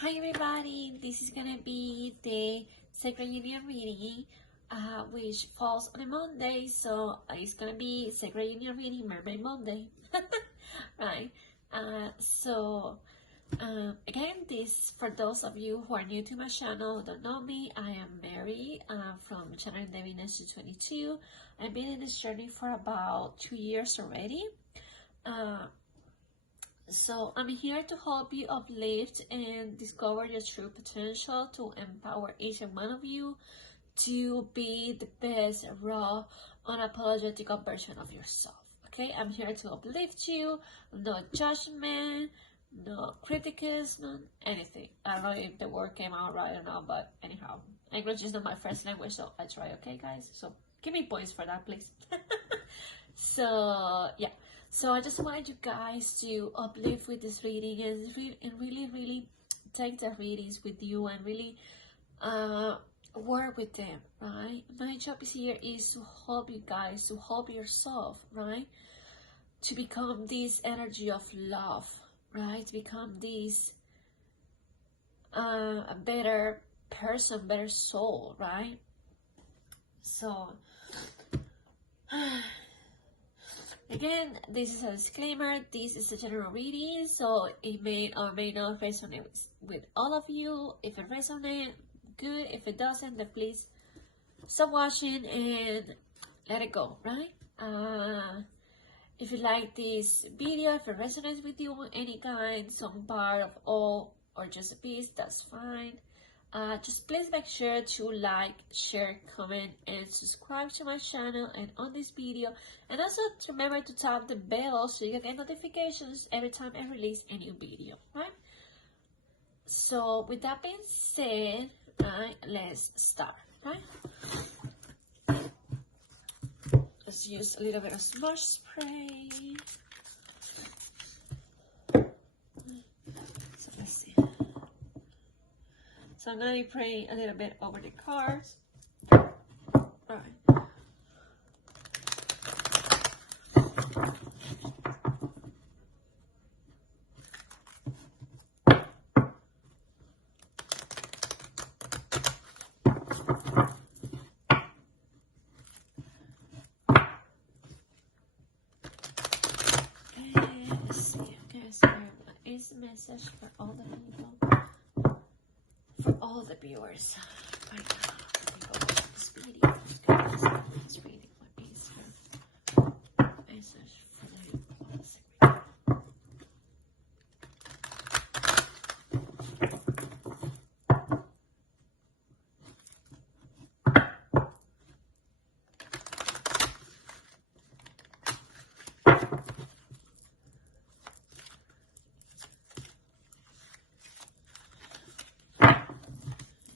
Hi everybody, this is gonna be the Sacred Union reading, which falls on a Monday, so it's gonna be Sacred Union reading Mermaid Monday, right? Again, this for those of you who are new to my channel, don't know me, I am Mary from Channel Divination 22. I've been in this journey for about 2 years already. So I'm here to help you uplift and discover your true potential, to empower each and one of you to be the best, raw, unapologetic version of yourself. Okay, I'm here to uplift you, no judgment, no criticism, no anything. I don't know if the word came out right or not, but anyhow, English is not my first language, so I try. Okay, guys, so give me points for that, please. So yeah. So I just wanted you guys to uplift with this reading and really take the readings with you and really work with them, right? My job is here is to help you guys, to help yourself, right? To become this energy of love, right? To become this a better person, better soul, right? So again, this is a disclaimer, this is a general reading, so it may or may not resonate with all of you. If it resonates, good. If it doesn't, then please stop watching and let it go, right? If you like this video, if it resonates with you in any kind, some part of all, or just a piece, that's fine. Just please make sure to like, share, comment, and subscribe to my channel and on this video, and also remember to tap the bell so you get notifications every time I release a new video, right? So with that being said, right, let's start, right? Let's use a little bit of smudge spray. So let's see. So I'm going to be praying a little bit over the cards. Alright. Let's see. Okay, so what is the message for all the people? For all the viewers right now, let me go watch this video. This reading, what is her message for the people?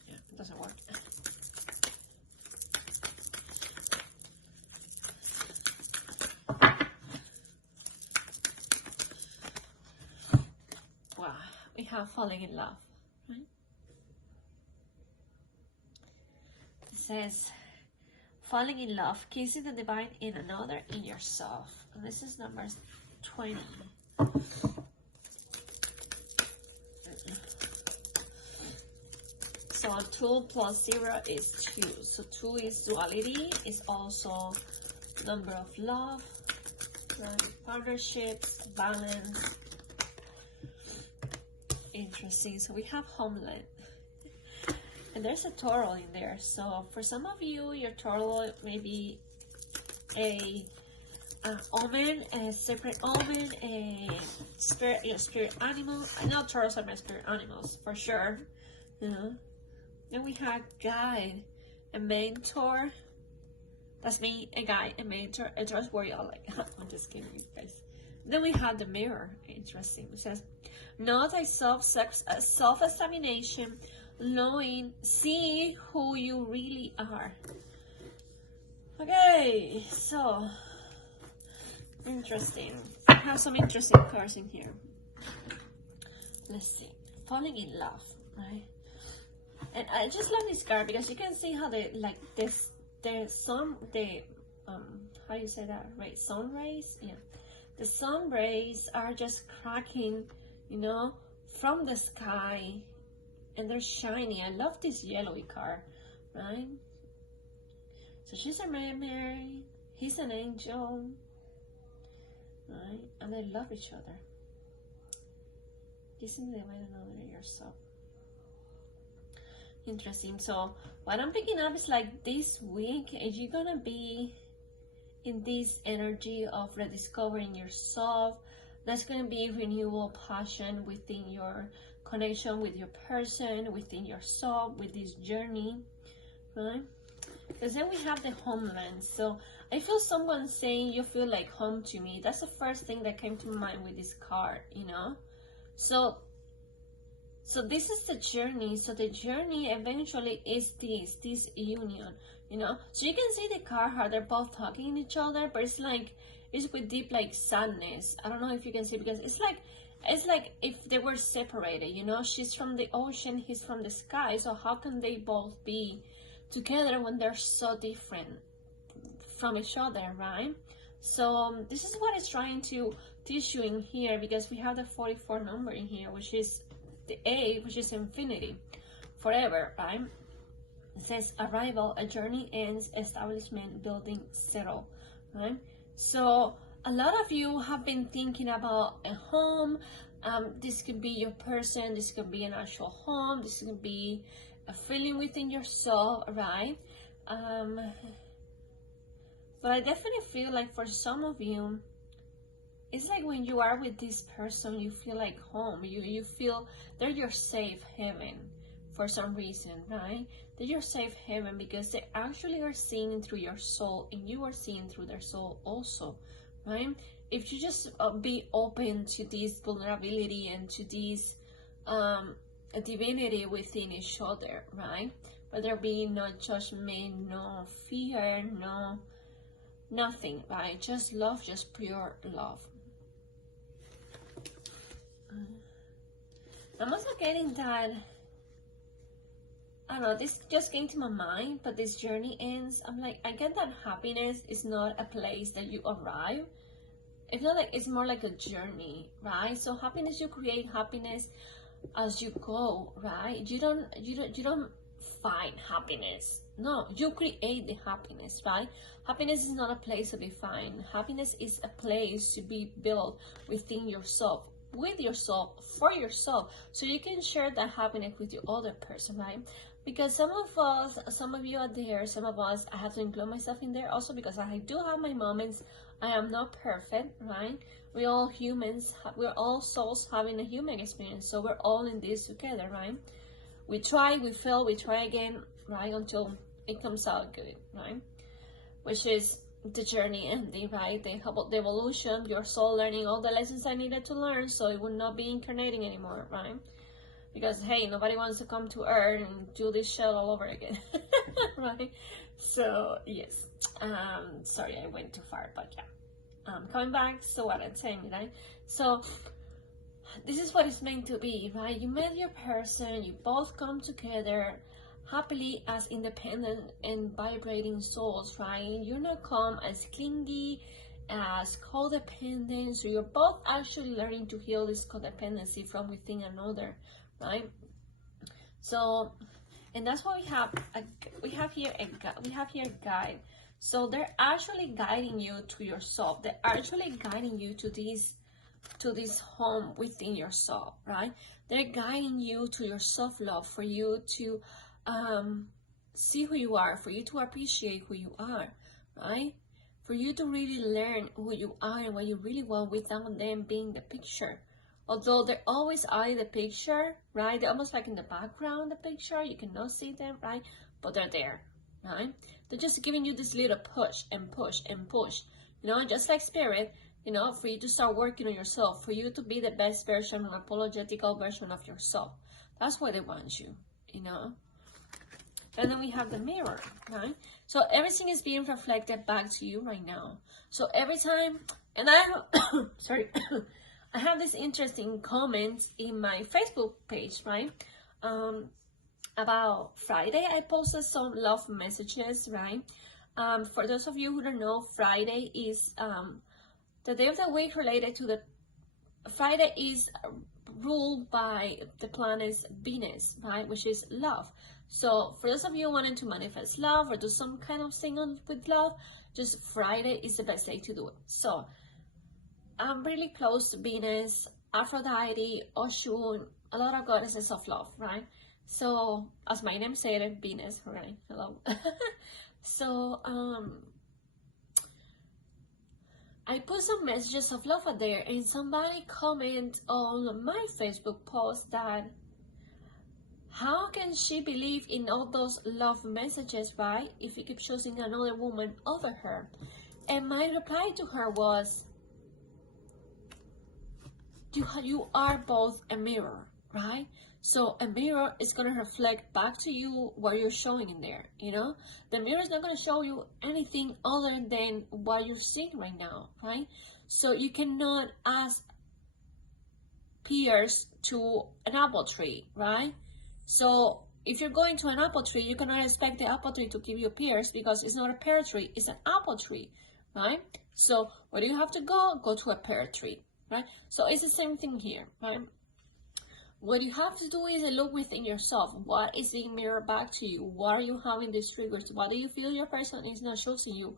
Yeah, it doesn't work. Wow, we have falling in love, right? It says, falling in love, kissing the divine in another, in yourself. And this is number 20. So 2 plus 0 is 2. So 2 is duality, is also number of love, right? Partnerships, balance. Interesting. So we have homeland. And there's a turtle in there. So for some of you, your turtle may be a omen, a separate omen, a spirit animal. I know turtles are my spirit animals for sure. Then we have guide, a mentor. That's me, a guide, a mentor, a trustworthy. I'm just kidding, you guys. Then we have the mirror. Interesting. It says, know thyself, self-examination, knowing, see who you really are. Okay, so interesting. I have some interesting cards in here. Let's see. Falling in love, right? And I just love this card because you can see how how do you say that? Right, sun rays. Yeah, the sun rays are just cracking, you know, from the sky and they're shiny. I love this yellowy card, right? So she's a mermaid, he's an angel, right? And they love each other. Kissing the way another yourself. Interesting. So what I'm picking up is like this week, you're gonna be in this energy of rediscovering yourself. There's gonna be renewal passion within your connection with your person, within yourself, with this journey, right? Because then we have the homeland. So I feel someone saying you feel like home to me. That's the first thing that came to mind with this card, you know? So this is the journey. So the journey eventually is this union, you know? So you can see the card how they're both talking to each other, but it's with deep like sadness. I don't know if you can see, because it's like if they were separated, you know? She's from the ocean, he's from the sky. So how can they both be together when they're so different from each other, right? So this is what it's trying to teach you in here, because we have the 44 number in here, which is the A, which is infinity, forever, right? It says arrival, a journey ends, establishment, building, settle, right? So a lot of you have been thinking about a home. This could be your person, this could be an actual home, this could be a feeling within yourself, right? But I definitely feel like for some of you, it's like when you are with this person, you feel like home. You feel they're your safe haven for some reason, right? They're your safe haven because they actually are seeing through your soul, and you are seeing through their soul also, right? If you just be open to this vulnerability and to this divinity within each other, right? But there be no judgment, no fear, no nothing, right? Just love, just pure love. I'm also getting that, I don't know, this just came to my mind, but this journey ends. I'm like, I get that happiness is not a place that you arrive. It's not like, it's more like a journey, right? So happiness, you create happiness as you go, right? You don't find happiness. No, you create the happiness, right? Happiness is not a place to be found. Happiness is a place to be built within yourself, with yourself, for yourself, so you can share that happiness with the other person, right? Because some of you out there, some of us, I have to include myself in there also, because I do have my moments. I am not perfect, right? We're all humans, we're all souls having a human experience, so we're all in this together, right? We try, we fail, we try again, right, until it comes out good, right? Which is the journey ending, right? The evolution, your soul learning all the lessons I needed to learn, so it would not be incarnating anymore, right? Because hey, nobody wants to come to Earth and do this shit all over again, right? So yes, sorry, I went too far, but yeah, coming back. So what I'm saying, right? So this is what it's meant to be, right? You met your person, you both come together happily as independent and vibrating souls, right? You're not come as clingy, as codependent. So you're both actually learning to heal this codependency from within another, right? So, and that's why we have here a guide. So they're actually guiding you to yourself. They're actually guiding you to this home within yourself, right? They're guiding you to your self-love, for you to see who you are, for you to appreciate who you are, right? For you to really learn who you are and what you really want without them being the picture. Although they're always out in the picture, right? They're almost like in the background, the picture. You cannot see them, right? But they're there, right? They're just giving you this little push and push and push, you know, just like spirit, you know, for you to start working on yourself, for you to be the best version, unapologetical version of yourself. That's why they want you, you know. And then we have the mirror, right? So everything is being reflected back to you right now. So every time, and I sorry, I have this interesting comments in my Facebook page, right? About Friday, I posted some love messages, right? For those of you who don't know, Friday is the day of the week related to the, Friday is ruled by the planet Venus, right, which is love. So for those of you wanting to manifest love or do some kind of thing with love, just Friday is the best day to do it. So I'm really close to Venus, Aphrodite, Oshun, a lot of goddesses of love, right? So as my name said, Venus, right? Hello. So I put some messages of love out there, and somebody comment on my Facebook post that how can she believe in all those love messages, right, if you keep choosing another woman over her? And my reply to her was, you are both a mirror, right? So a mirror is going to reflect back to you what you're showing in there, you know? The mirror is not going to show you anything other than what you're seeing right now, right? So you cannot ask pears to an apple tree, right? So if you're going to an apple tree, you cannot expect the apple tree to give you pears because it's not a pear tree, it's an apple tree, right? So where do you have to go? Go to a pear tree, right? So it's the same thing here, right? What you have to do is look within yourself. What is being mirrored back to you? What are you having these triggers? What do you feel your person is not choosing you?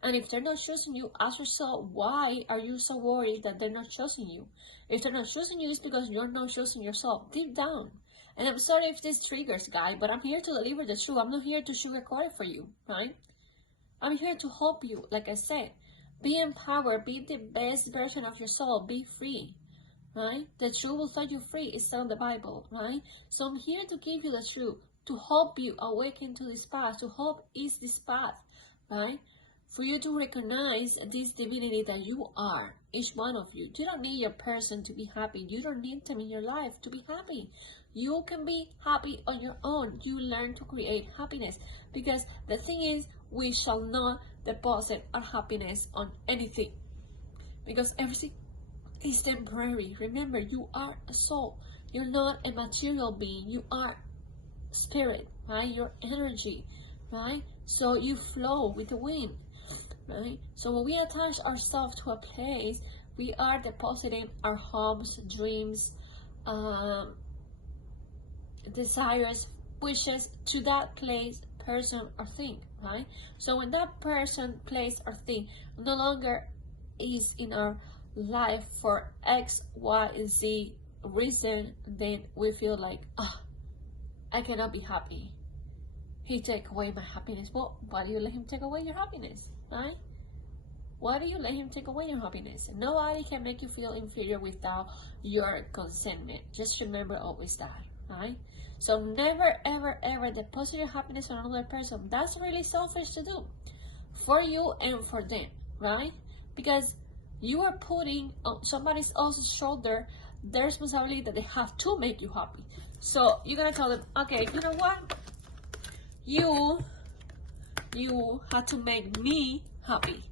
And if they're not choosing you, ask yourself, why are you so worried that they're not choosing you? If they're not choosing you, it's because you're not choosing yourself deep down. And I'm sorry if this triggers, guy, but I'm here to deliver the truth. I'm not here to sugarcoat it for you, right? I'm here to help you, like I said. Be empowered. Be the best version of yourself. Be free. Right? The truth will set you free. It's on the Bible, right? So I'm here to give you the truth, to help you awaken to this path, to help ease this path, right? For you to recognize this divinity that you are, each one of you. You don't need your person to be happy. You don't need them in your life to be happy. You can be happy on your own. You learn to create happiness. Because the thing is, we shall not deposit our happiness on anything. Because everything is temporary. Remember, you are a soul. You're not a material being. You are spirit, right? Your energy, right? So you flow with the wind, right? So when we attach ourselves to a place, we are depositing our hopes, dreams, desires, wishes to that place, person, or thing, right? So when that person, place, or thing no longer is in our life for X, Y, and Z reason, then we feel like, I cannot be happy. He take away my happiness. Well, why do you let him take away your happiness, right? Why do you let him take away your happiness? Nobody can make you feel inferior without your consentment. Just remember always that, right? So never, ever, ever deposit your happiness on another person. That's really selfish to do for you and for them, right? Because you are putting on somebody else's shoulder the responsibility that they have to make you happy. So you're gonna tell them, okay, you know what? You have to make me happy.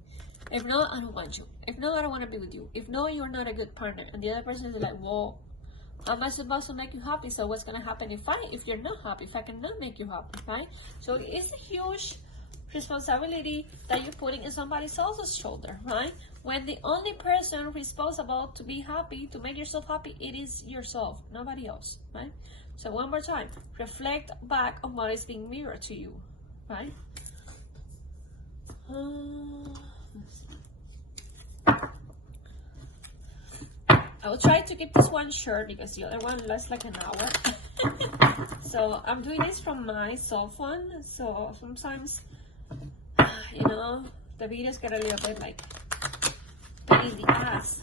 If not, I don't want you. If not, I don't want to be with you. If not, you're not a good partner. And the other person is like, well, how am I supposed to make you happy? So what's gonna happen if you're not happy? If I cannot make you happy, right? So it's a huge responsibility that you're putting in somebody else's shoulder, right? When the only person responsible to be happy, to make yourself happy, it is yourself, nobody else, right? So one more time, reflect back on what is being mirrored to you, right? I will try to keep this one short because the other one lasts like an hour. So I'm doing this from my cell phone, so sometimes, you know, the videos get a little bit like pain in the ass.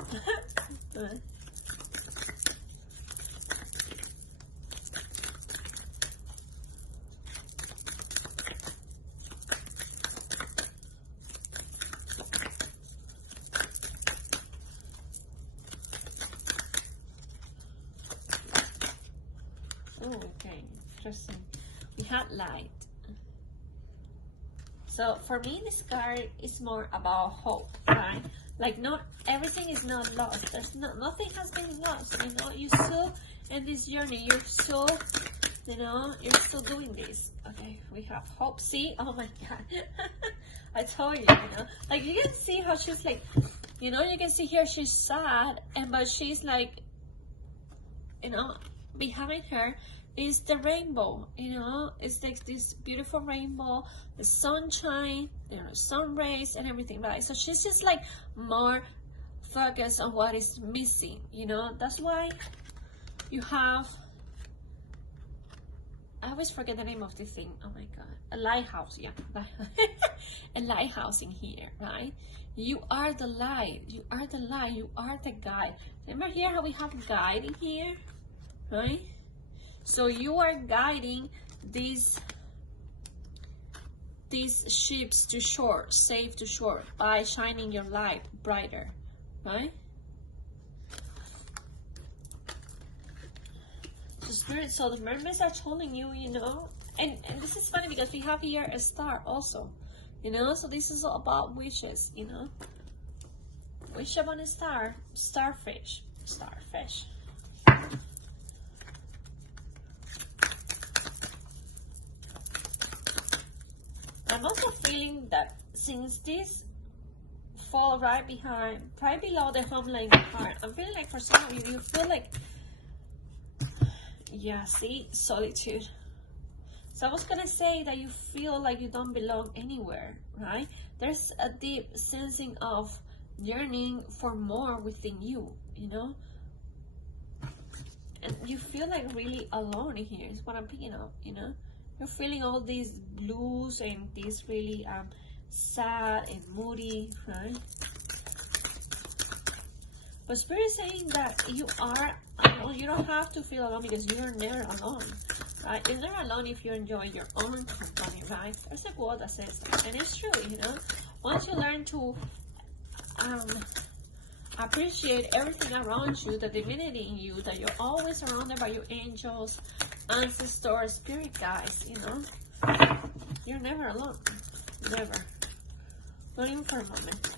Okay, interesting. We had light. So for me, this card is more about hope, right? Like not everything is not lost. Nothing has been lost. You know, you're still in this journey. You're still, you know, you're still doing this. Okay, we have hope. See, oh my God, I told you, you know, like you can see how she's like, you know, you can see here she's sad, but she's like you know, behind her is the rainbow, you know. It's like this beautiful rainbow, the sunshine, you know, sun rays and everything, right? So she's just like more focused on what is missing, you know. That's why you have, I always forget the name of the thing, oh my god, a lighthouse, yeah. A lighthouse in here, right? You are the light, you are the light, you are the guide. Remember here how we have guide in here, right? So you are guiding these ships to shore, safe to shore, by shining your light brighter, right? So spirit, so the mermaids are telling you, you know, and this is funny because we have here a star also, you know, so this is all about wishes, you know. Wish upon a star, starfish. I'm also feeling that since this fall right below the homeland heart, I'm feeling like for some of you, you feel like, yeah, see, solitude. So I was gonna say that you feel like you don't belong anywhere, right? There's a deep sensing of yearning for more within you, you know? And you feel like really alone in here, is what I'm picking up, you know? You're feeling all these blues and this really sad and moody, right? But Spirit is saying that you are alone. You don't have to feel alone because you're never alone, right? You're never alone if you enjoy your own company, right? There's a quote that says that, and it's true, you know? Once you learn to appreciate everything around you, the divinity in you, that you're always surrounded by your angels, ancestors, spirit guides, you know, you're never alone, never, not even for a moment.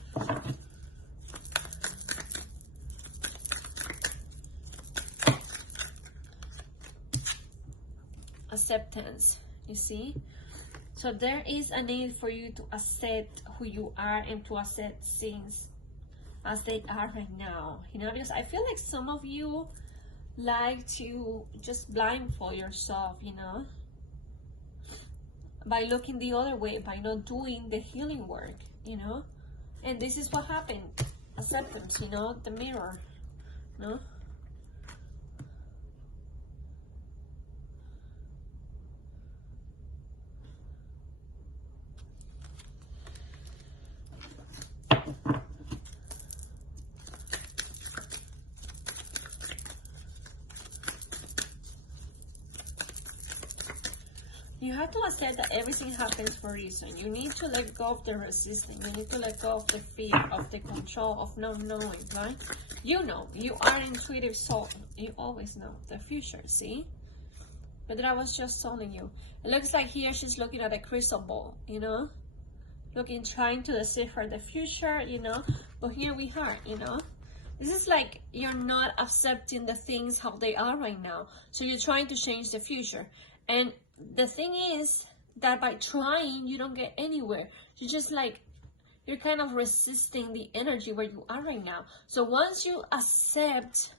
Acceptance, you see. So there is a need for you to accept who you are and to accept things as they are right now, you know, because I feel like some of you like to just blindfold yourself, you know, by looking the other way, by not doing the healing work, you know. And this is what happened. Acceptance, you know, the mirror, no? You have to accept that everything happens for a reason. You need to let go of the resistance. You need to let go of the fear, of the control, of not knowing, right? You know, you are an intuitive soul. You always know the future, see? But that I was just telling you. It looks like here she's looking at a crystal ball, you know? Looking, trying to decipher the future, you know? But here we are, you know? This is like you're not accepting the things how they are right now. So you're trying to change the future. And the thing is that by trying, you don't get anywhere. You just like, you're kind of resisting the energy where you are right now. So once you accept,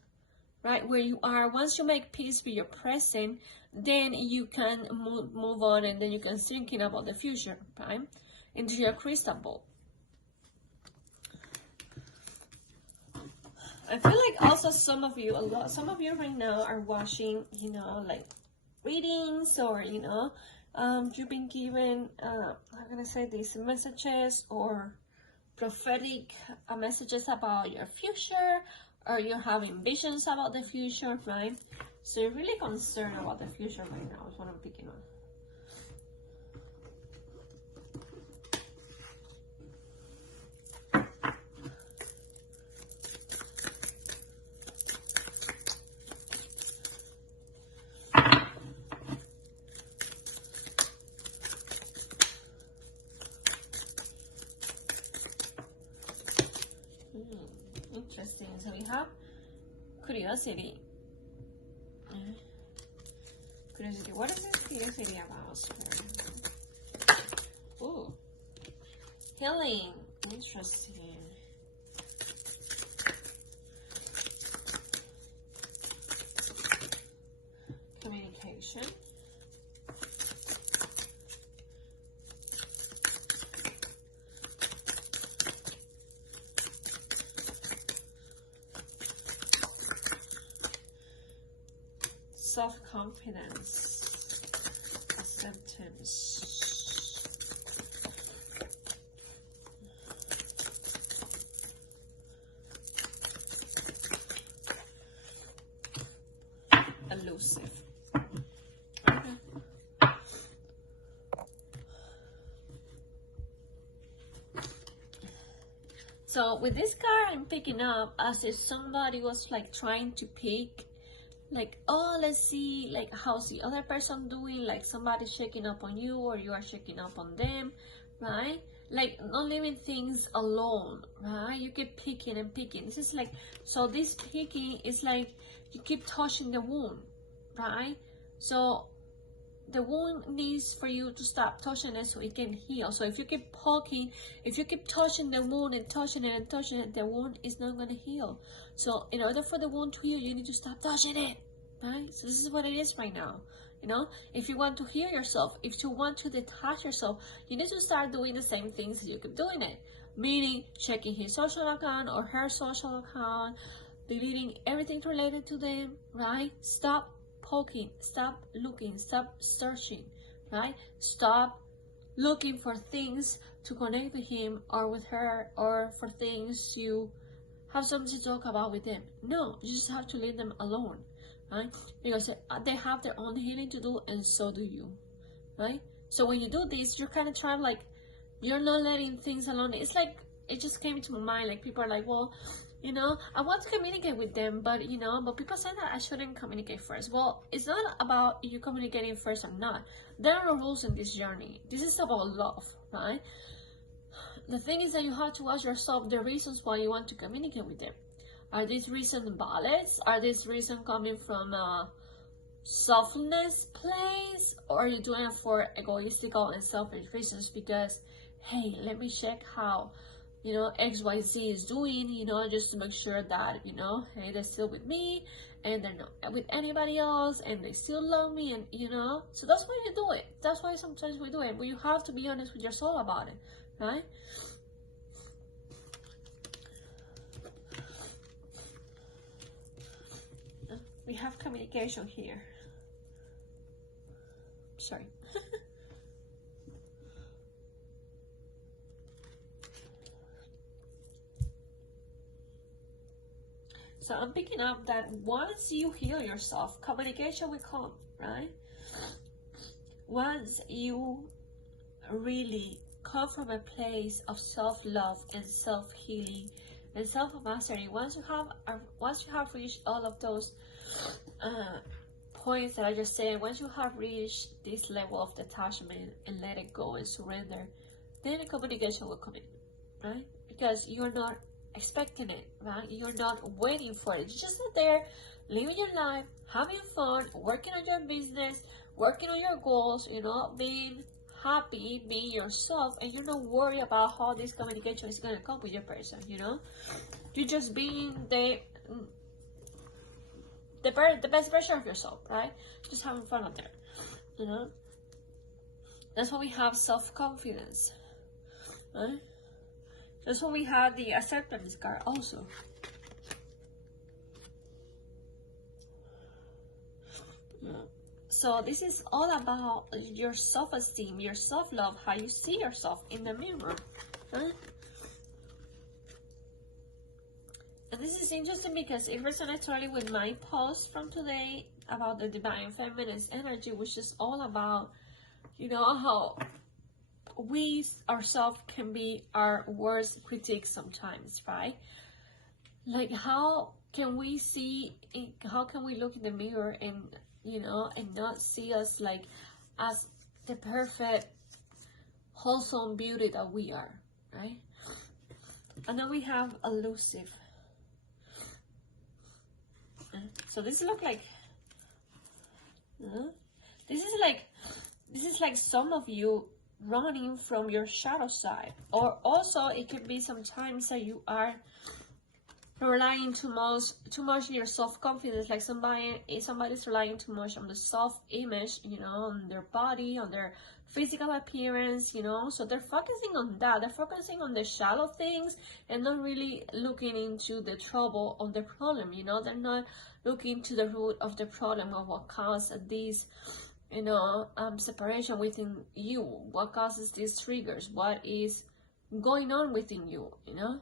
right, where you are, once you make peace with your present, then you can move on, and then you can thinking about the future, right, into your crystal ball. I feel like also some of you right now are watching, you know, like readings, or you know, you've been given I'm gonna say these messages or prophetic messages about your future, or you're having visions about the future, right? So you're really concerned about the future right now is what I'm picking up. Interesting. So we have curiosity. Curiosity. What is this curiosity about? Ooh. Healing. Interesting. communication. Self-confidence, acceptance. Elusive. Okay. So with this card, I'm picking up as if somebody was like trying to pick, like, oh, let's see, like, how's the other person doing? Like somebody's checking up on you, or you are checking up on them, right? Like not leaving things alone, right? You keep picking and picking. This is like, so this picking is like you keep touching the wound, right? So the wound needs for you to stop touching it so it can heal. So if you keep poking, if you keep touching the wound and touching it and touching it, the wound is not going to heal. So in order for the wound to heal, you need to stop touching it, right? So this is what it is right now. You know, if you want to heal yourself, if you want to detach yourself, you need to start doing the same things as you keep doing it. Meaning checking his social account or her social account, deleting everything related to them, right? Stop poking, stop looking, stop searching, right? Stop looking for things to connect with him or with her, or for things to have something to talk about with them. No, you just have to leave them alone, right? Because they have their own healing to do, and so do you, right? So when you do this, you're kind of trying, like, you're not letting things alone. It's like, it just came to my mind, like, people are like, well, you know, I want to communicate with them, but, you know, but people say that I shouldn't communicate first. Well, it's not about you communicating first or not. There are no rules in this journey. This is about love, right? The thing is that you have to ask yourself the reasons why you want to communicate with them. Are these reasons valid? Are these reasons coming from a selfless place? Or are you doing it for egoistical and selfish reasons? Because, hey, let me check how, you know, XYZ is doing, you know, just to make sure that, you know, hey, they're still with me and they're not with anybody else and they still love me, and, you know, so that's why you do it. That's why sometimes we do it, but you have to be honest with your soul about it, right? We have communication here. Sorry. So I'm picking up that once you heal yourself, communication will come, right? Once you really come from a place of self-love and self-healing and self-mastery, once you have reached all of those points that I just said, once you have reached this level of detachment and let it go and surrender, then the communication will come in, right? Because you're not expecting it, right? You're not waiting for it. You're just not there, living your life, having fun, working on your business, working on your goals, you know, being happy, being yourself, and you're not worried about how this communication is going to come with your person, you know? You're just being the best version of yourself, right? Just having fun out there, you know? That's why we have self-confidence, right? That's why we have the acceptance card also. So this is all about your self-esteem, your self-love, how you see yourself in the mirror, right? And this is interesting because it resonates totally with my post from today about the divine feminine energy, which is all about, you know, how we ourselves can be our worst critics sometimes, right? Like, how can we look in the mirror and, you know, and not see us like as the perfect wholesome beauty that we are, right? And then we have elusive. So this look like this is like some of you running from your shadow side, or also it could be sometimes that you are You're relying too much on your self-confidence, like somebody's relying too much on the self-image, you know, on their body, on their physical appearance, you know. So they're focusing on that. They're focusing on the shallow things and not really looking into the trouble of the problem, you know. They're not looking to the root of the problem of what caused this, you know, separation within you. What causes these triggers? What is going on within you, you know.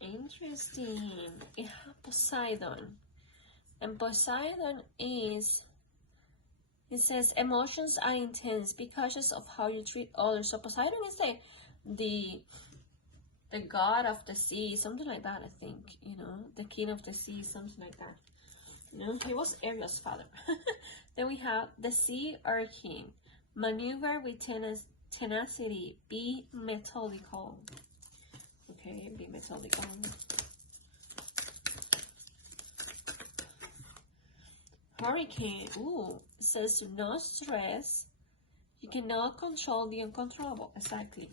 Interesting. It has Poseidon, and Poseidon is, it says, emotions are intense. Be cautious of how you treat others. So Poseidon is the god of the sea, something like that, I think, you know, the king of the sea, something like that. You know, he was Ariel's father. Then we have the sea urchin. Maneuver with tenacity. Be methodical. Okay, be methodical. Hurricane. Ooh, says no stress. You cannot control the uncontrollable. Exactly.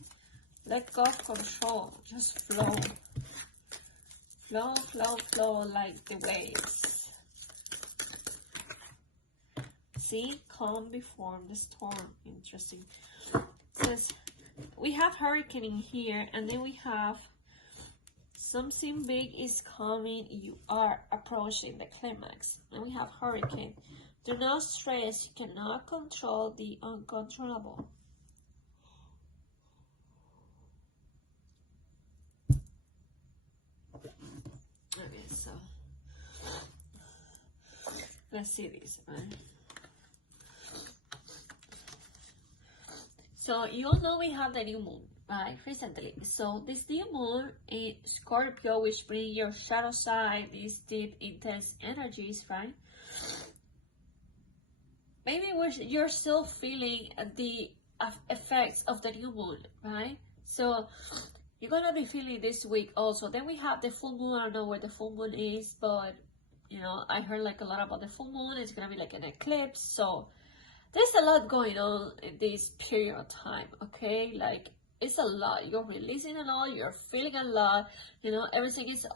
Let go of control. Just flow. Flow, flow, flow like the waves. See, calm before the storm. Interesting. It says we have hurricane in here, and then we have something big is coming. You are approaching the climax. And we have hurricane. Do not stress. You cannot control the uncontrollable. Okay, so let's see this, right? So you all know we have the new moon, right, recently. So this new moon in Scorpio, which brings your shadow side, these deep, intense energies, right? Maybe you're still feeling the effects of the new moon, right? So you're gonna be feeling this week also. Then we have the full moon. I don't know where the full moon is, but you know, I heard like a lot about the full moon. It's gonna be like an eclipse. So there's a lot going on in this period of time, okay? Like, it's a lot. You're releasing a lot. You're feeling a lot. You know, everything is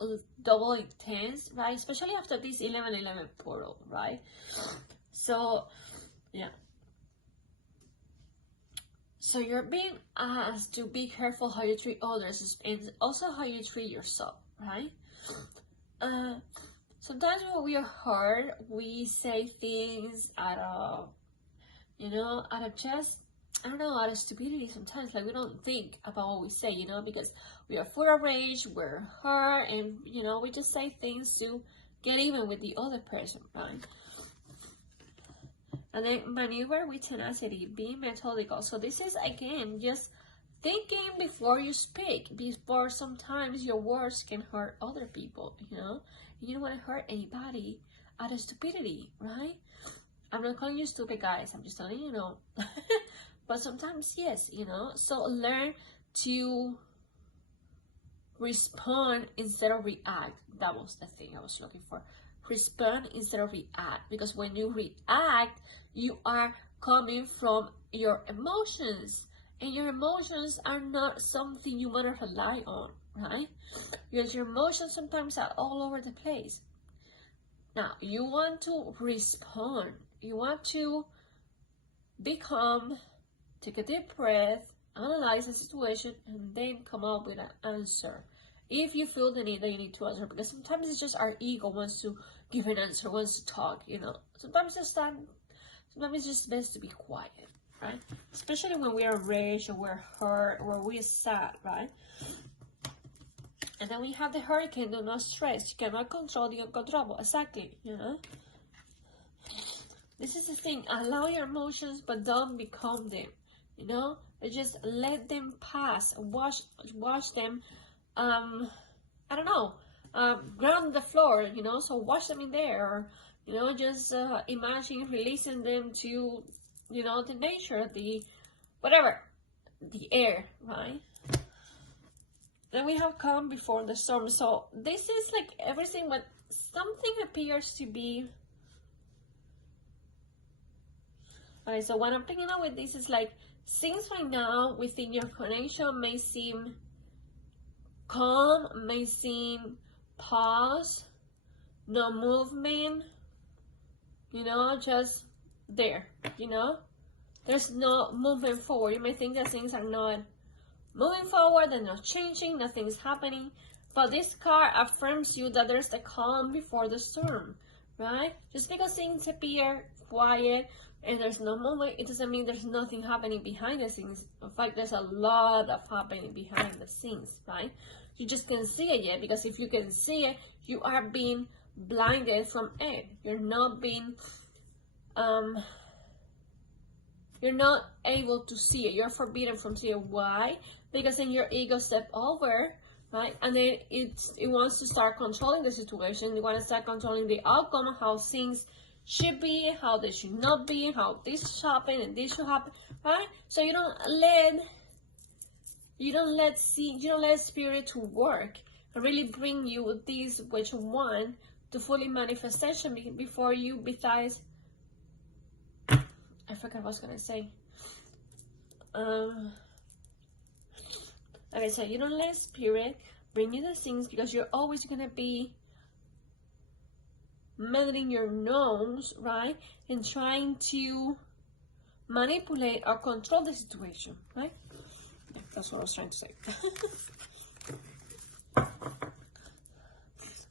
double intense, right? Especially after this 11/11 portal, right? So, yeah. So you're being asked to be careful how you treat others and also how you treat yourself, right? Sometimes when we are hurt, we say things out of, you know, out of just, I don't know, out of stupidity sometimes. Like, we don't think about what we say, you know, because we are full of rage, we're hurt, and, you know, we just say things to get even with the other person, right? And then maneuver with tenacity, be methodical. So this is, again, just thinking before you speak, before sometimes your words can hurt other people, you know? You don't want to hurt anybody out of stupidity, right? I'm not calling you stupid, guys. I'm just telling you, know. But sometimes, yes, you know. So learn to respond instead of react. That was the thing I was looking for. Respond instead of react. Because when you react, you are coming from your emotions. And your emotions are not something you want to rely on, right? Because your emotions sometimes are all over the place. Now, you want to respond. You want to be calm, take a deep breath, analyze the situation, and then come up with an answer. If you feel the need that you need to answer, because sometimes it's just our ego wants to give an answer, wants to talk, you know. Sometimes it's just best to be quiet, right? Especially when we are raged or we're hurt or we're sad, right? And then we have the hurricane, do not stress. You cannot control the uncontrollable. Exactly, you know. This is the thing. Allow your emotions, but don't become them. You know, just let them pass. Watch them. I don't know. Ground the floor. You know, so watch them in there. Or, you know, just imagine releasing them to, you know, the nature, the whatever, the air, right? Then we have calm before the storm. So this is like everything, but something appears to be. Alright, so what I'm picking up with this is like things right now within your connection may seem calm, may seem pause, no movement, you know, just there, you know. There's no movement forward. You may think that things are not moving forward, they're not changing, nothing's happening. But this card affirms you that there's a calm before the storm, right? Just because things appear quiet and there's no movement, it doesn't mean there's nothing happening behind the scenes. In fact, there's a lot of happening behind the scenes, right? You just can't see it yet, because if you can see it, you are being blinded from it. You're not being, you're not able to see it. You're forbidden from seeing it. Why? Because then your ego steps over, right? And then it wants to start controlling the situation. You want to start controlling the outcome, how things should be, how they should not be, how this should happen and this should happen, right? So you don't let spirit to work and really bring you this which you want to fully manifestation before you, besides, I forgot what I was gonna say. Like I said, you don't let spirit bring you the things, because you're always gonna be meddling your nose, right, and trying to manipulate or control the situation, right? Yeah, that's what I was trying to say.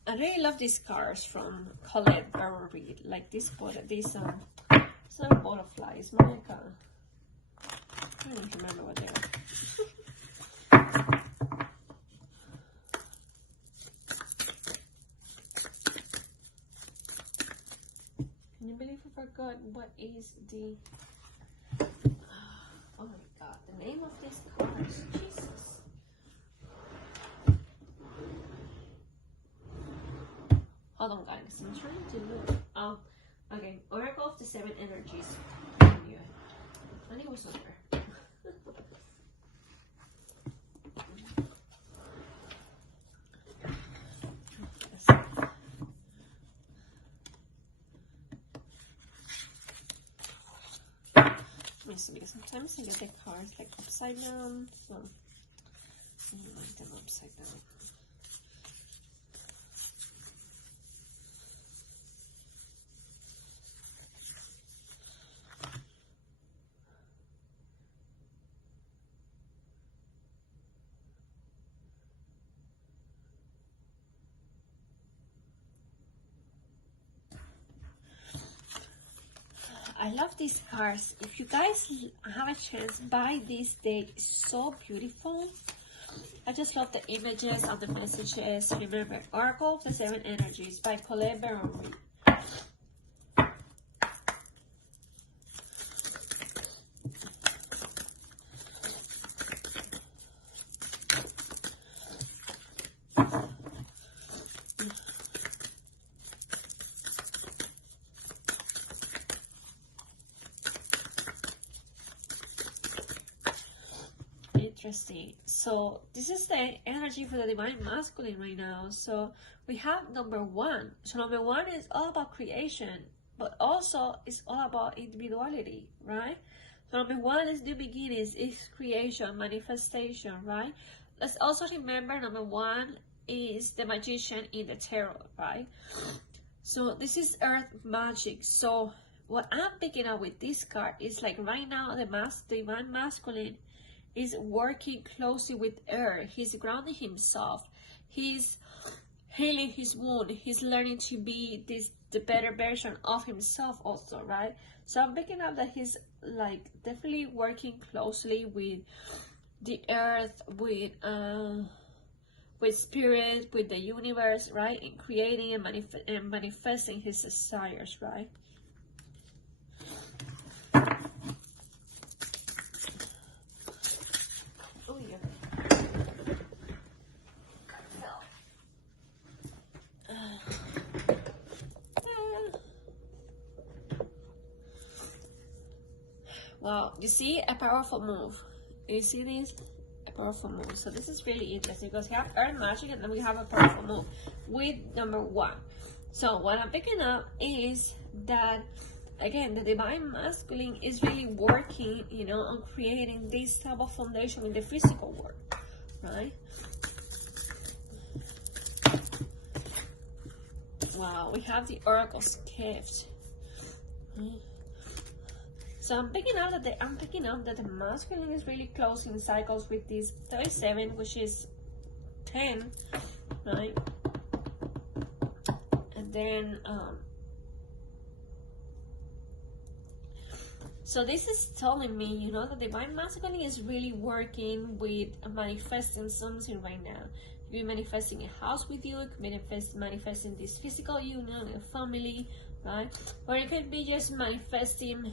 I really love these cards from Colette Barrow Reed, like this it's not a butterfly, it's more like a, I don't remember what they are. Can you believe I forgot what is the, oh my god, the name of these cards, Jesus. Hold on guys, I'm trying to look. Oh, okay, Oracle of the Seven Energies. I knew it. I knew it was on there. Because sometimes I get the cards like upside down, so I don't like them upside down. I love these cards. If you guys have a chance, buy this deck. It's so beautiful. I just love the images of the messages. Remember, Oracle of the Seven Energies by Colette Barrow Reed. Interesting. So this is the energy for the divine masculine right now. So we have number one. So number one is all about creation, but also it's all about individuality, right? So number one is new beginnings, is creation, manifestation, right? Let's also remember number one is the magician in the tarot, right? So this is earth magic. So what I'm picking up with this card is like right now the divine masculine is working closely with earth. He's grounding himself. He's healing his wound. He's learning to be the better version of himself also, right? So I'm picking up that he's like definitely working closely with the earth, with with spirit, with the universe, right? In creating and manifesting his desires, right? Oh yeah. Wow, you see, a powerful move. You see this? A powerful move. So this is really interesting because we have earth magic and then we have a powerful move with number 1. So what I'm picking up is that, again, the divine masculine is really working, you know, on creating this type of foundation in the physical world, right? Wow, we have the oracle's gift. So I'm picking up that the masculine is really closing cycles with this 37, which is 10, right? And then so this is telling me, you know, the divine masculine is really working with manifesting something right now. You could be manifesting a house with you, you could be manifesting this physical union, a family, right? Or it could be just manifesting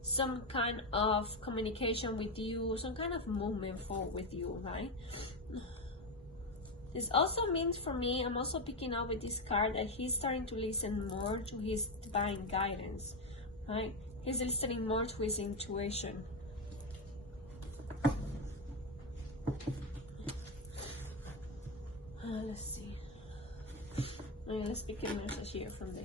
some kind of communication with you, some kind of movement forward with you, right? This also means for me, I'm also picking up with this card that he's starting to listen more to his divine guidance, right? He's listening more to his intuition. Let's see. Okay, let's pick a message here from the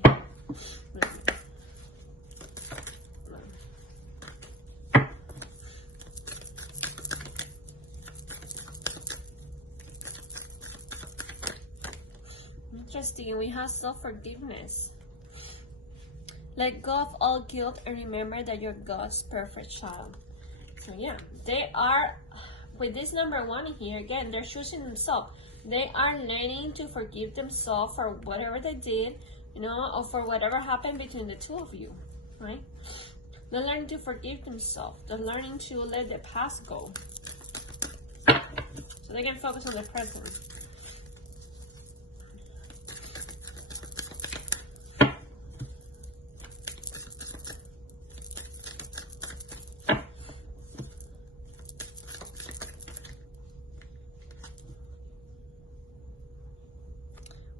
Interesting, we have self-forgiveness. Let go of all guilt and remember that you're God's perfect child. So yeah, they are, with this number 1 here, again, they're choosing themselves. They are learning to forgive themselves for whatever they did, you know, or for whatever happened between the two of you, right? They're learning to forgive themselves. They're learning to let the past go, so they can focus on the present.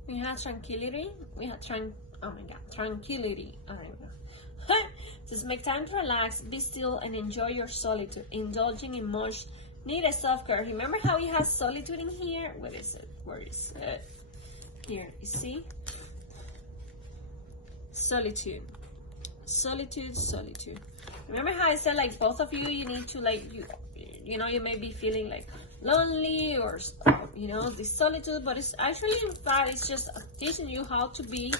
We have tranquility. We have tranquility. Oh, there we go. Just make time to relax, be still, and enjoy your solitude. Indulging in much needed self-care. Remember how we have solitude in here? Where is it? Where is it? Here, you see? Solitude. Solitude, solitude. Remember how I said, like, both of you, you need to, like, you know, you may be feeling like lonely or, you know, this solitude, but it's actually, in fact, it's just teaching you how to be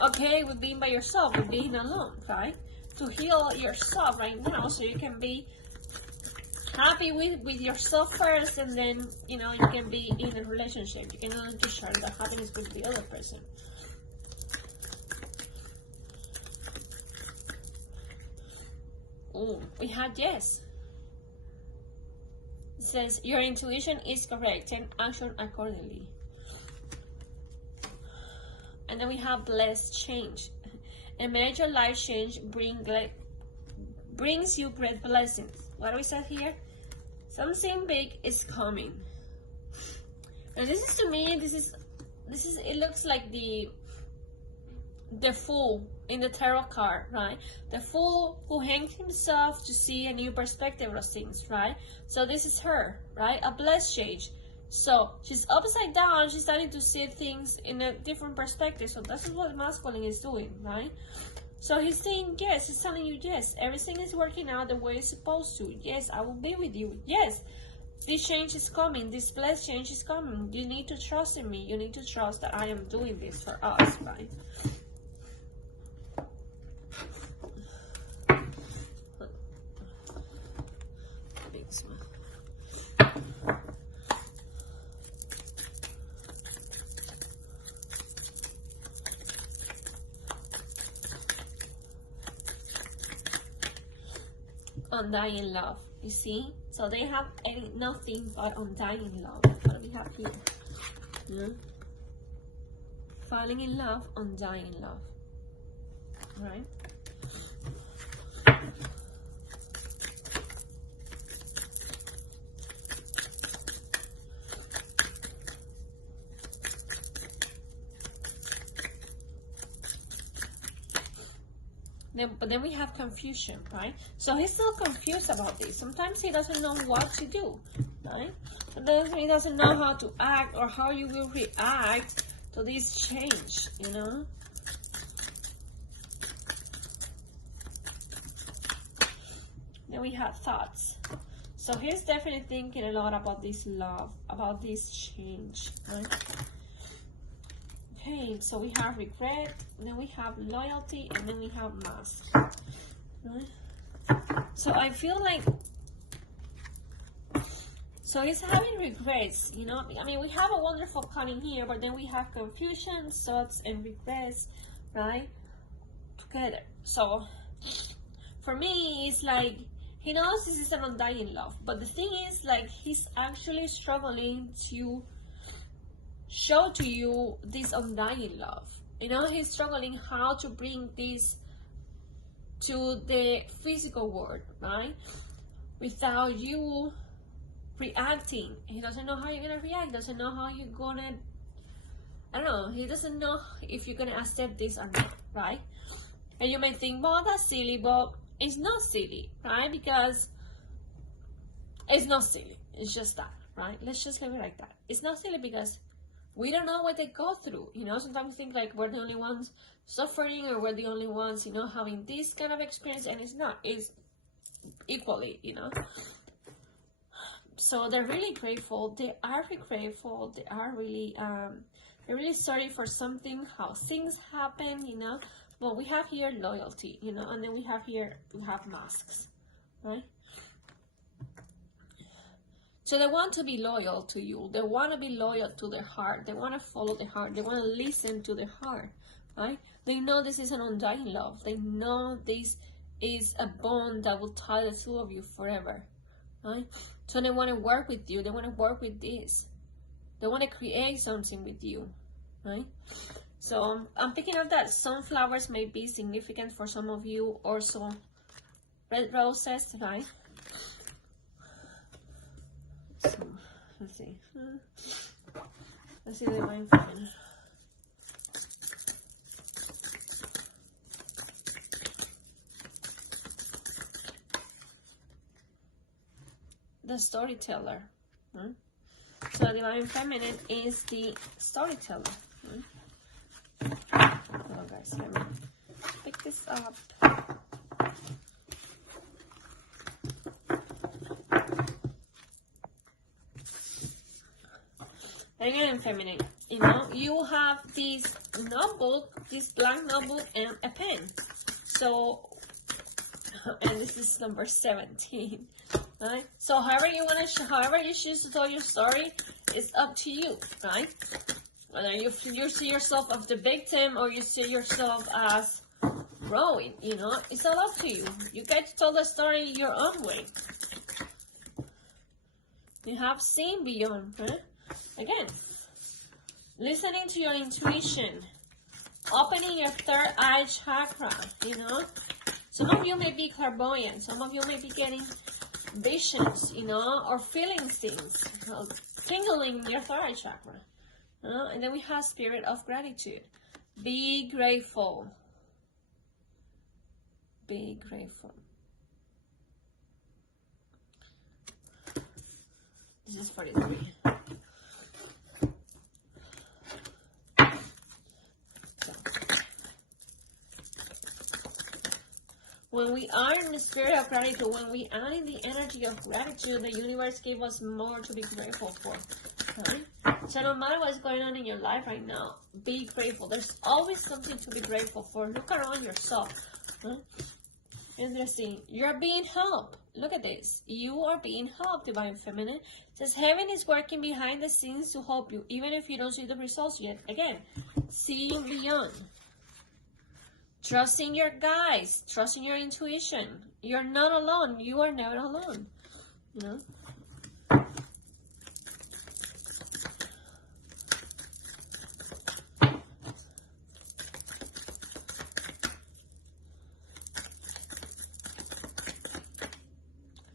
okay with being by yourself, with being alone, right? To heal yourself right now so you can be happy with yourself first, and then, you know, you can be in a relationship. You can only share that happiness with the other person. Oh, we had yes. It says, your intuition is correct. Take action accordingly. And then we have blessed change. A major life change brings you great blessings. What do we say here? Something big is coming. And this is, to me, this is it looks like the Fool in the tarot card, right? The Fool who hangs himself to see a new perspective of things, right? So this is her, right? A blessed change. So she's upside down, she's starting to see things in a different perspective. So that's what masculine is doing, right? So he's saying yes, he's telling you yes, everything is working out the way it's supposed to. Yes, I will be with you. Yes, this change is coming, this blessed change is coming. You need to trust in me. You need to trust that I am doing this for us, right? Undying love, you see? It's So they have nothing but undying love. What do we have here? Yeah. Falling in love, undying love. Right? But then we have confusion, right? So he's still confused about this. Sometimes he doesn't know what to do, right? Sometimes he doesn't know how to act or how you will react to this change, you know? Then we have thoughts. So he's definitely thinking a lot about this love, about this change, right? Okay, so we have regret, then we have loyalty, and then we have mask. Right? So I feel like, so he's having regrets, you know? I mean, we have a wonderful card in here, but then we have confusion, thoughts, and regrets, right? Together. So for me, it's like, he knows this is an undying love, but the thing is, like, he's actually struggling to show to you this undying love. You know, he's struggling how to bring this to the physical world, right? Without you reacting. He doesn't know how you're gonna react. He doesn't know how you're gonna, I don't know, he doesn't know if you're gonna accept this or not, right? And you may think, well, that's silly, but it's not silly, right? Because it's not silly. It's just that, right? Let's just leave it like that. It's not silly because we don't know what they go through, you know. Sometimes we think like we're the only ones suffering, or we're the only ones, you know, having this kind of experience, and it's not. It's equally, you know. So they're really grateful. They are really grateful. They are really, they're really sorry for something, how things happen, you know. Well, we have here loyalty, you know, and then we have here, we have masks, right? So they want to be loyal to you. They want to be loyal to their heart. They want to follow their heart. They want to listen to their heart, right? They know this is an undying love. They know this is a bond that will tie the two of you forever, right? So they want to work with you. They want to work with this. They want to create something with you, right? So I'm picking up that sunflowers may be significant for some of you. Also, red roses, right? So, let's see. Let's see the divine feminine. The storyteller. Right? So the divine feminine is the storyteller. Right? Oh, guys, let me pick this up. Again, feminine, you know, you have this notebook, this blank notebook, and a pen. So, and this is number 17, right? So, however you choose to tell your story, it's up to you, right? Whether you see yourself as the victim or you see yourself as growing, you know, it's all up to you. You get to tell the story your own way. You have seen beyond, right? Again, listening to your intuition, opening your third eye chakra, you know. Some of you may be clairvoyant, some of you may be getting visions, you know, or feeling things, you know, tingling in your third eye chakra. And then we have spirit of gratitude. Be grateful. Be grateful. This is 43. When we are in the spirit of gratitude, when we are in the energy of gratitude, the universe gave us more to be grateful for. Right? So no matter what's going on in your life right now, be grateful. There's always something to be grateful for. Look around yourself. Huh? Interesting. You're being helped. Look at this. You are being helped, divine feminine. It says heaven is working behind the scenes to help you, even if you don't see the results yet. Again, seeing beyond. Trusting your guides, trusting your intuition. You're not alone. You are never alone. you know.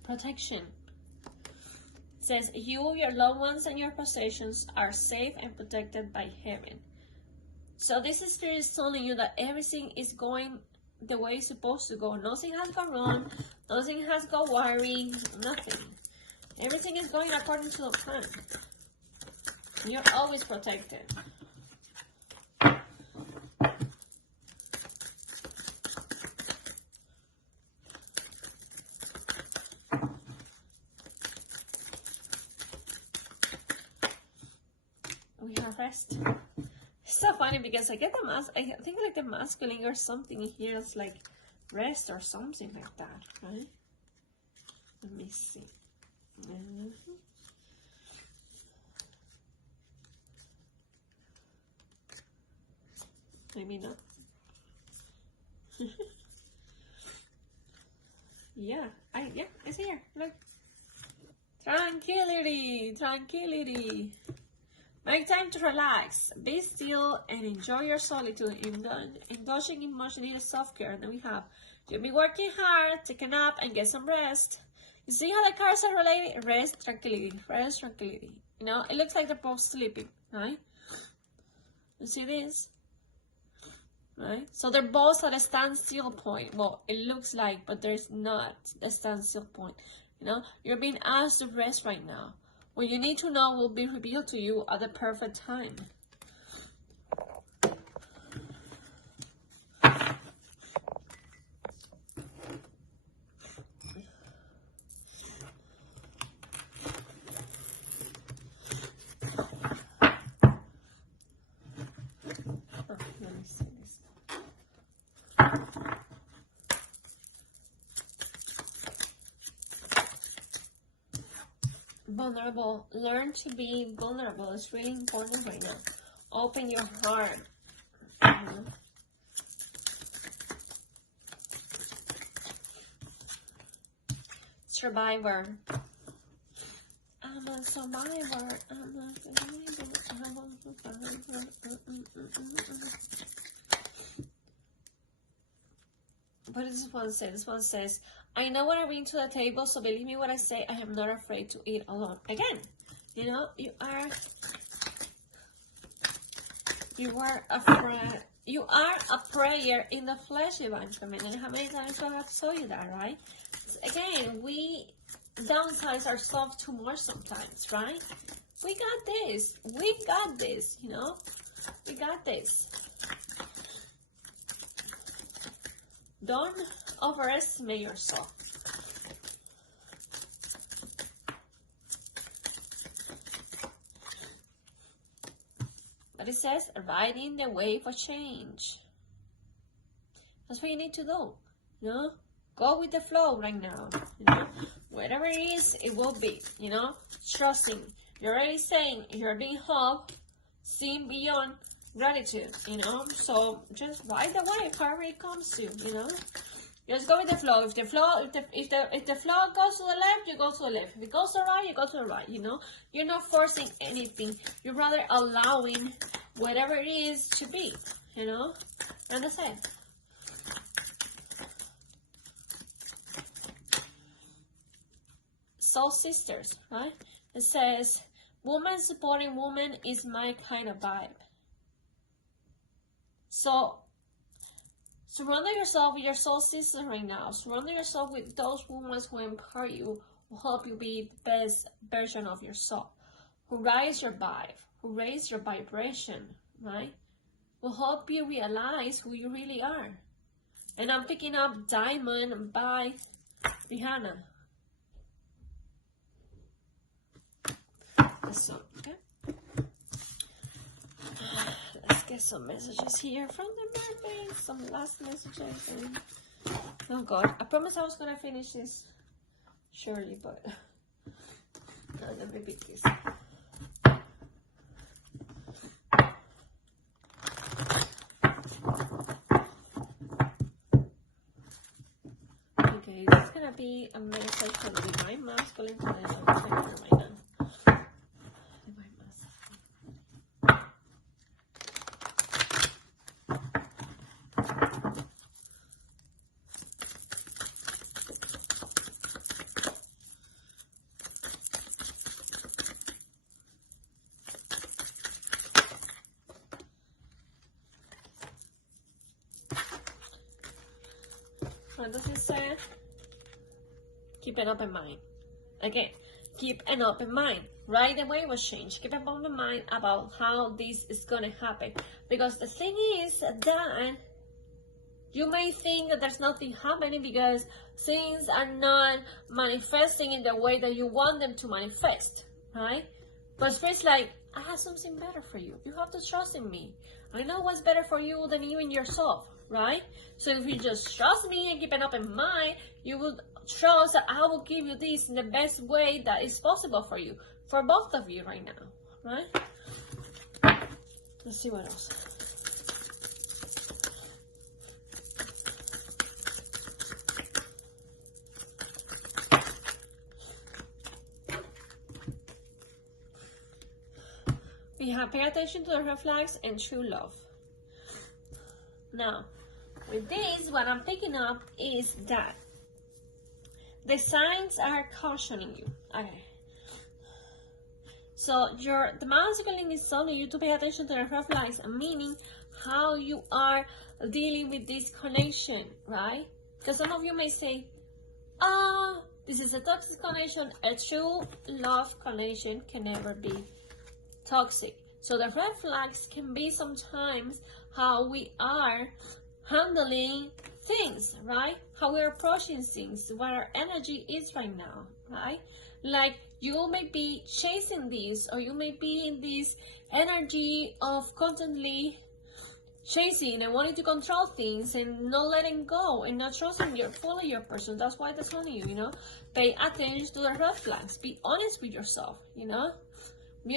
Protection. It says, you, your loved ones, and your possessions are safe and protected by heaven. So this spirit is telling you that everything is going the way it's supposed to go. Nothing has gone wrong. Nothing has gone worry. Nothing. Everything is going according to the plan. You're always protected. We have rest. It's so funny because I get the I think like the masculine or something here. It's like rest or something like that, right? Let me see. Maybe not. Yeah, it's here. Look. Tranquility, tranquility. Make time to relax, be still, and enjoy your solitude. Indulging in much needed self-care. And then we have, you'll be working hard, take a nap, and get some rest. You see how the cards are related? Rest, tranquility, rest, tranquility. You know, it looks like they're both sleeping, right? You see this? Right? So they're both at a standstill point. Well, it looks like, but there's not a standstill point. You know, you're being asked to rest right now. What you need to know will be revealed to you at the perfect time. Let me see this. Vulnerable. Learn to be vulnerable. It's really important right now. Open your heart. Survivor. I'm a survivor. I'm a survivor. What does this one say? This one says, I know what I bring to the table, so believe me when I say I am not afraid to eat alone. Again, you know, you are a prayer in the flesh, eventually. And how many times do I have to tell you that, right? Again, we downsize ourselves too much sometimes, right? We got this. We got this, you know? We got this. Don't overestimate yourself. But it says, riding the wave of change. That's what you need to do. You know? Go with the flow right now. You know? Whatever it is, it will be. You know? Trusting. You're already saying you're being helped, seeing beyond gratitude, you know. So just ride the wave however it comes to, you know. Just go with the flow. If the flow goes to the left, you go to the left. If it goes to the right, you go to the right, you know. You're not forcing anything. You're rather allowing whatever it is to be, you know. And that's it. Soul sisters, right? It says, woman supporting woman is my kind of vibe. So, surround yourself with your soul sisters right now. Surround yourself with those women who empower you, who help you be the best version of yourself, who raise your vibe, who raise your vibration, right? Will help you realize who you really are. And I'm picking up Diamond by Rihanna. So, okay. Let's get some messages here from the mermaid. Some last messages. And... oh God, I promised I was gonna finish this surely, but let me pick this. Okay, this is gonna gonna be a message from Divine Masculine to the right now. Divine Masculine. What does it say? Keep an open mind. Again, keep an open mind. Right away was changed. Keep an open mind about how this is gonna happen. Because the thing is that you may think that there's nothing happening because things are not manifesting in the way that you want them to manifest, right? But Spirit's like, I have something better for you. You have to trust in me. I know what's better for you than even yourself, right? So if you just trust me and keep an open mind, you will trust that I will give you this in the best way that is possible for you, for both of you right now, right? Let's see what else. We have pay attention to the red flags and true love. Now, with this, what I'm picking up is that the signs are cautioning you. Okay. So the masculine is telling you to pay attention to the red flags, meaning how you are dealing with this connection, right? Because some of you may say, this is a toxic connection. A true love connection can never be toxic. So the red flags can be sometimes how we are handling things, right? How we're approaching things, what our energy is right now, right? Like you may be chasing this, or you may be in this energy of constantly chasing and wanting to control things and not letting go and not trusting fully your person. That's why that's telling you, pay attention to the red flags. Be honest with yourself, Be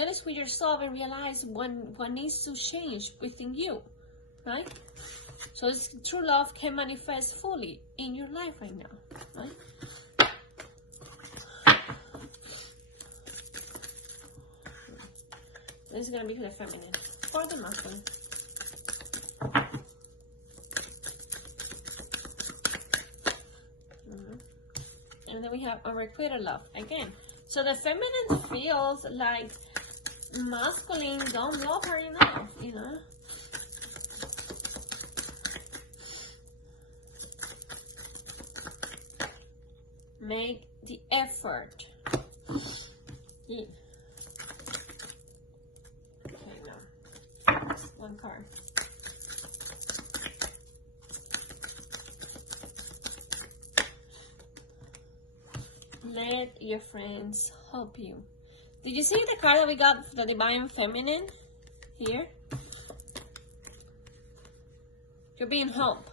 honest with yourself and realize what needs to change within you, right? So true love can manifest fully in your life right now, right? This is going to be for the feminine, for the masculine. And then we have unrequited love again. So the feminine feels like masculine don't love her enough, Make the effort. Okay, now one card. Let your friends help you. Did you see the card that we got, the Divine Feminine? Here. You're being helped.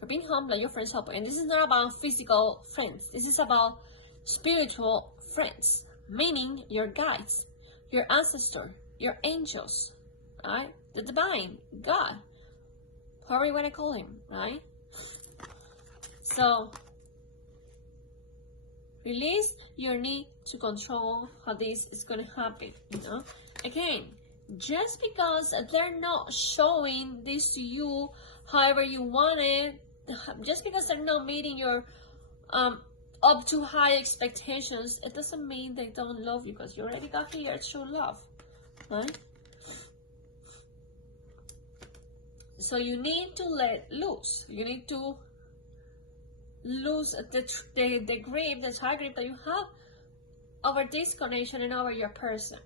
You're being helped, let your friends help you. And this is not about physical friends. This is about spiritual friends. Meaning your guides, your ancestor, your angels, right? The divine, God. However you want to call him, right? So, release your need to control how this is going to happen, Again, just because they're not showing this to you however you want it, just because they're not meeting your up to high expectations, it doesn't mean they don't love you, because you already got here true love, right? So you need to let loose. You need to lose the grip, the tight grip that you have over this connection and over your person,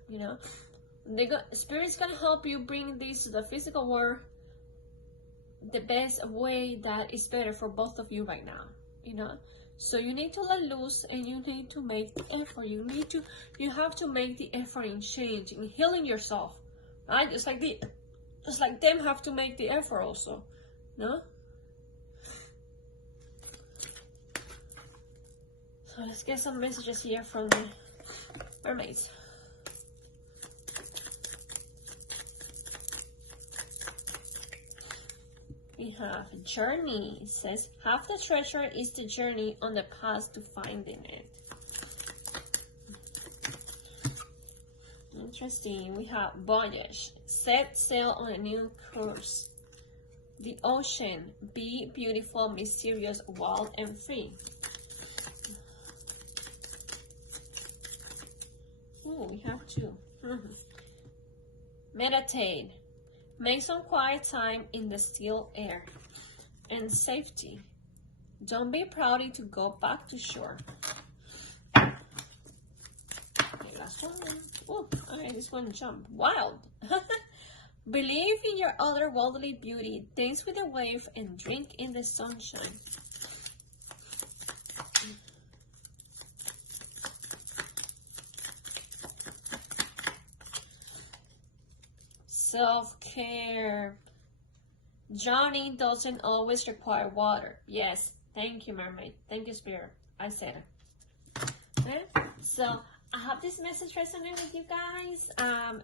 Spirit's gonna help you bring this to the physical world the best way that is better for both of you right now, So you need to let loose and you need to make the effort. You have to make the effort in change, in healing yourself, right? Just like them have to make the effort also, no? So let's get some messages here from the mermaids. We have journey. It says, half the treasure is the journey on the path to finding it. Interesting. We have voyage. Set sail on a new course. The ocean. Be beautiful, mysterious, wild, and free. Oh, we have two. Meditate. Make some quiet time in the still air. And safety. Don't be proud to go back to shore. Okay, last one. Oh, alright, this one jump. Wild. Believe in your otherworldly beauty. Dance with the wave and drink in the sunshine. Self-care. Drowning doesn't always require water. Yes, thank you, mermaid. Thank you, spirit. I said it. Okay? So I hope this message resonated with you guys.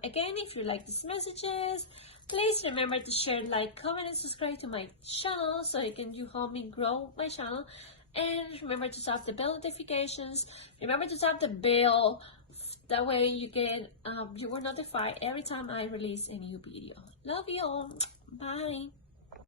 Again, if you like these messages, please remember to share, like, comment, and subscribe to my channel so you can help me grow my channel. And remember to tap the bell notifications. Remember to tap the bell. That way you get you were notified every time I release a new video. Love you all. Bye.